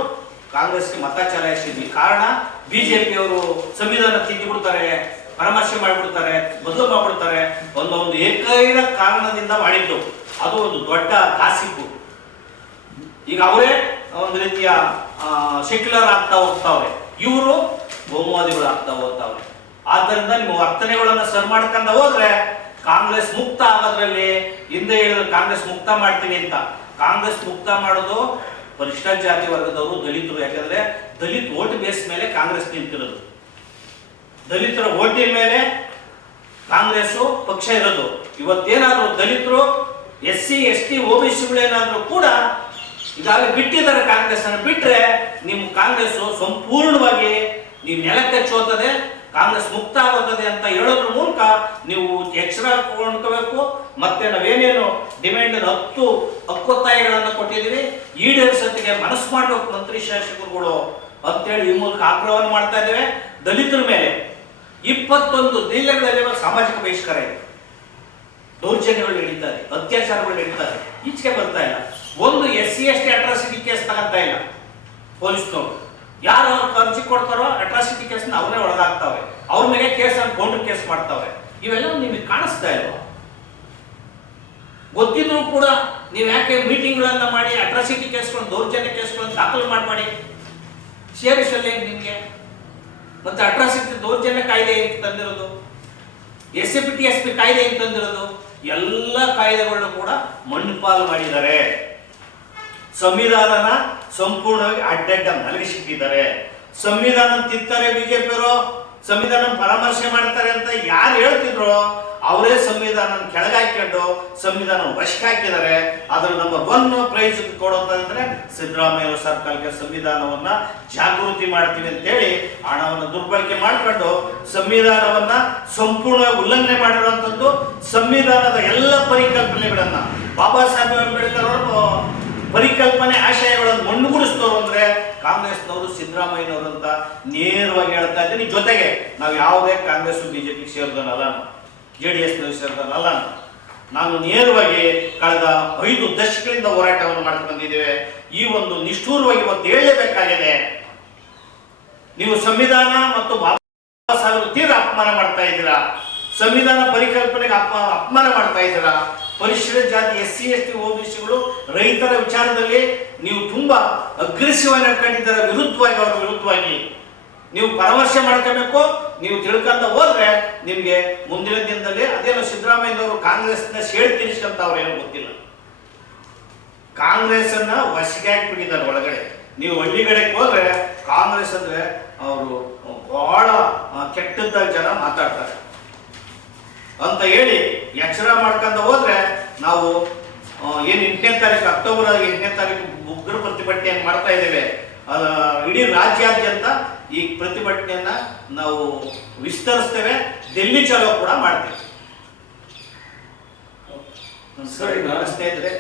ಕಾಂಗ್ರೆಸ್ಗೆ ಮತ ಚಲಾಯಿಸಿದ್ವಿ ಕಾರಣ ಬಿಜೆಪಿಯವರು ಸಂವಿಧಾನ ತಿದ್ದಿ ಬಿಡ್ತಾರೆ ಪರಾಮರ್ಶೆ ಮಾಡಿಬಿಡ್ತಾರೆ, ಬದಲು ಮಾಡಿಬಿಡ್ತಾರೆ. ಒಂದೊಂದು ಏಕೈಕ ಕಾರಣದಿಂದ ಮಾಡಿದ್ದು. ಅದು ಒಂದು ದೊಡ್ಡ ಕಾಸಿಪ್ಪು ಈಗ ಅವರೇ ಒಂದು ರೀತಿಯ ಸೆಕ್ಯುಲರ್ ಆಗ್ತಾ ಹೋಗ್ತಾವ್ರೆ. ಇವರು ಬಹುಮವಾದಿಗಳು ಆಗ್ತಾ ಹೋಗ್ತಾವೆ ಆದ್ದರಿಂದ ನಿಮ್ಮ ವರ್ತನೆಗಳನ್ನ ಸರ್ ಮಾಡ್ಕೊಂಡ ಹೋದ್ರೆ ಕಾಂಗ್ರೆಸ್ ಮುಕ್ತ ಆಗೋದ್ರಲ್ಲಿ ಹಿಂದೆ ಹೇಳಿದ್ರೆ ಕಾಂಗ್ರೆಸ್ ಮುಕ್ತ ಮಾಡ್ತೀವಿ ಅಂತ. ಕಾಂಗ್ರೆಸ್ ಮುಕ್ತ ಮಾಡೋದು ಪರಿಷ್ಠ ಜಾತಿ ವರ್ಗದವರು ದಲಿತರು. ಯಾಕಂದ್ರೆ ದಲಿತ ಓಟ್ ಬೇಸ್ ಮೇಲೆ ಕಾಂಗ್ರೆಸ್ ನಿಂತಿರೋದು. ದಲಿತರ ಓಟಿನ ಮೇಲೆ ಕಾಂಗ್ರೆಸ್ ಪಕ್ಷ ಇರೋದು. ಇವತ್ತೇನಾದ್ರು ದಲಿತರು S C, S T O B ಸಿಗಳೇನಾದ್ರೂ ಕೂಡ ಈಗಾಗಲೇ ಬಿಟ್ಟಿದ್ದಾರೆ ಕಾಂಗ್ರೆಸ್ ಅನ್ನು ಬಿಟ್ರೆ ನಿಮ್ಮ ಕಾಂಗ್ರೆಸ್ ಸಂಪೂರ್ಣವಾಗಿ ನೀವು ನೆಲಕ್ಕೆ ಚೋತದೆ ಕಾಂಗ್ರೆಸ್ ಮುಕ್ತ ಆಗುತ್ತದೆ ಅಂತ ಹೇಳೋದ್ರ ಮೂಲಕ ನೀವು ಎಚ್ಚರ ಕೊಂಡ್ಕೋಬೇಕು. ಮತ್ತೆ ನಾವೇನೇನು ಡಿಮ್ಯಾಂಡ್ ಹತ್ತು ಹಕ್ಕೊತ್ತಾಯಗಳನ್ನು ಕೊಟ್ಟಿದ್ದೀವಿ ಈಡೇರಿಸೋತ್ತಿಗೆ ಮನಸ್ಸು ಮಾಡಬೇಕು ಮಂತ್ರಿ ಶಾಸಕರುಗಳು ಅಂತೇಳಿ ಈ ಮೂಲಕ ಆಗ್ರಹವನ್ನು ಮಾಡ್ತಾ ಇದ್ದೇವೆ. ದಲಿತರ ಮೇಲೆ ಇಪ್ಪತ್ತೊಂದು ಜಿಲ್ಲೆಗಳಲ್ಲಿ ಸಾಮಾಜಿಕ ಬಹಿಷ್ಕಾರ ಇದೆ. ದೌರ್ಜನ್ಯಗಳು ನಡೀತಾರೆ ಅತ್ಯಾಚಾರಗಳು ನಡೀತಾರೆ ಈಚೆಗೆ ಬರ್ತಾ ಇಲ್ಲ. ಒಂದು S C S T atrocity case ತಗೊಂತ ಇಲ್ಲ. ಪೊಲೀಸ್ನವರು ಯಾರು ಅವ್ರಿಗೆ ಅರ್ಜಿ ಕೊಡ್ತಾರೋ ಅಟ್ರಾಸಿಟಿ ಕೇಸ್ನ ಅವರೇ ಒಳಗಾಗ್ತಾವೆ ಅವ್ರ ಮೇಲೆ ಕೇಸ್ ಕೌಂಟರ್ ಕೇಸ್ ಮಾಡ್ತಾವೆ ಇವೆಲ್ಲ ನಿಮಗೆ ಕಾಣಿಸ್ತಾ ಇಲ್ವಾ ಗೊತ್ತಿದ್ರು ಕೂಡ ನೀವು ಯಾಕೆ ಮೀಟಿಂಗ್ಗಳನ್ನ ಮಾಡಿ ಅಟ್ರಾಸಿಟಿ ಕೇಸ್ಗಳನ್ನು ದೌರ್ಜನ್ಯ ಕೇಸ್ಗಳನ್ನು ದಾಖಲು ಮಾಡಿ ಮಾಡಿ ಸೇರಿಸಲ್ಲೇ ನಿಮಗೆ ಮತ್ತೆ ಅಟ್ರಾಸಿಟಿ ದೌರ್ಜನ್ಯ ಕಾಯ್ದೆ ಏನ್ ತಂದಿರೋದು S A P T S P ಕಾಯ್ದೆ ಏನ್ ತಂದಿರೋದು ಎಲ್ಲ ಕಾಯ್ದೆಗಳನ್ನು ಕೂಡ ಮಣ್ಣುಪಾಲು ಮಾಡಿದ್ದಾರೆ ಸಂವಿಧಾನನ ಸಂಪೂರ್ಣವಾಗಿ ಅಡ್ಡಡ್ಡ ಮಲಗಿಸಿಟ್ಟಿದ್ದಾರೆ ಸಂವಿಧಾನ ತಿಂತಾರೆ ಬಿಜೆಪಿಯವರು ಸಂವಿಧಾನ ಪರಾಮರ್ಶೆ ಮಾಡ್ತಾರೆ ಅಂತ ಯಾರು ಹೇಳ್ತಿದ್ರು? ಅವರೇ ಸಂವಿಧಾನ ಕೆಳಗಾಕೊಂಡು ಸಂವಿಧಾನ ವಶಕ್ಕೆ ಹಾಕಿದ್ದಾರೆ ಅದ್ರ ನಂಬರ್ ಒನ್ ಪ್ರೈಸ್ ಕೊಡೋದಂದ್ರೆ ಸಿದ್ದರಾಮಯ್ಯ ಸರ್ಕಾರಕ್ಕೆ ಸಂವಿಧಾನವನ್ನ ಜಾಗೃತಿ ಮಾಡ್ತೀವಿ ಅಂತೇಳಿ ಹಣವನ್ನು ದುರ್ಬಳಕೆ ಮಾಡ್ಕೊಂಡು ಸಂವಿಧಾನವನ್ನ ಸಂಪೂರ್ಣವಾಗಿ ಉಲ್ಲಂಘನೆ ಮಾಡಿರುವಂಥದ್ದು ಸಂವಿಧಾನದ ಎಲ್ಲ ಪರಿಕಲ್ಪನೆಗಳನ್ನ ಬಾಬಾ ಸಾಹೇಬ್ ಅಂಬೇಡ್ಕರ್ ಅವರು ಪರಿಕಲ್ಪನೆ ಆಶಯಗಳನ್ನು ಮಣ್ಣುಗೂಡಿಸ್ತವ್ರು ಅಂದ್ರೆ ಕಾಂಗ್ರೆಸ್ನವರು ಸಿದ್ದರಾಮಯ್ಯನವರು ಅಂತ ನೇರವಾಗಿ ಹೇಳ್ತಾ ಇದ್ದೀನಿ. ಜೊತೆಗೆ ನಾವು ಯಾವುದೇ ಕಾಂಗ್ರೆಸ್ ಬಿಜೆಪಿ ಸೇರಿದನಲ್ಲ ಜೆ ಡಿ ಎಸ್ ಸೇರಿದನಲ್ಲ ನಾನು. ನೇರವಾಗಿ ಕಳೆದ ಐದು ದಶಕಗಳಿಂದ ಹೋರಾಟವನ್ನು ಮಾಡ್ಕೊಂಡು ಬಂದಿದ್ದೇವೆ. ಈ ಒಂದು ನಿಷ್ಠೂರವಾಗಿ ಇವತ್ತು ಹೇಳಲೇಬೇಕಾಗಿದೆ. ನೀವು ಸಂವಿಧಾನ ಮತ್ತು ಬಾಬಾ ಸಾಹೇಬ್ ತೀವ್ರ ಅಪಮಾನ ಮಾಡ್ತಾ ಇದ್ದೀರಾ? ಸಂವಿಧಾನ ಪರಿಕಲ್ಪನೆಗೆ ಅಪ, ಅಪಮಾನ ಮಾಡ್ತಾ ಇದ್ದೀರಾ? ಪರಿಶಿಷ್ಟ ಜಾತಿ ಎಸ್ ಸಿ ಎಸ್ ಟಿ ಓಬಿಸಿಗಳು ರೈತರ ವಿಚಾರದಲ್ಲಿ ನೀವು ತುಂಬಾ ಅಗ್ರೆಸಿವ್ ಆಗಿ ನಡ್ಕೊಂಡಿದ್ದಾರೆ, ವಿರುದ್ಧವಾಗಿ ಅವರ ವಿರುದ್ಧವಾಗಿ. ನೀವು ಪರಾಮರ್ಶೆ ಮಾಡ್ಕೋಬೇಕು, ನೀವು ತಿಳ್ಕೊಂತ ಹೋದ್ರೆ ನಿಮಗೆ ಮುಂದಿನ ದಿನದಲ್ಲಿ ಅದೇನೋ ಸಿದ್ದರಾಮಯ್ಯನವರು ಕಾಂಗ್ರೆಸ್ನ ಶೇಡ್ ಅವರು ಏನು ಗೊತ್ತಿಲ್ಲ. ಕಾಂಗ್ರೆಸ್ ಅನ್ನ ಹಾಕ್ಬಿಟ್ಟಿದ್ದಾರೆ ಒಳಗಡೆ. ನೀವು ಹಳ್ಳಿಗಡೆಗೆ ಹೋದ್ರೆ ಕಾಂಗ್ರೆಸ್ ಅಂದ್ರೆ ಅವರು ಬಹಳ ಕೆಟ್ಟದ್ದಾಗಿ ಜನ ಮಾತಾಡ್ತಾರೆ. ಅಂತ ಹೇಳಿ ಎಚ್ಚರ ಮಾಡ್ಕೊಂಡ ಹೋದ್ರೆ ನಾವು ಏನ್ ಎಂಟನೇ ತಾರೀಕು ಅಕ್ಟೋಬರ್ ಎಂಟನೇ ತಾರೀಕು ಉಗ್ರ ಪ್ರತಿಭಟನೆ ಮಾಡ್ತಾ ಇದ್ದೇವೆ. ಇಡೀ ರಾಜ್ಯಾದ್ಯಂತ ಈ ಪ್ರತಿಭಟನೆಯನ್ನ ನಾವು ವಿಸ್ತರಿಸ್ತೇವೆ. ಡೆಲ್ಲಿ ಚಲೋ ಕೂಡ ಮಾಡ್ತೇವೆ. ಸರಿ, ಸ್ನೇಹಿತರೆ.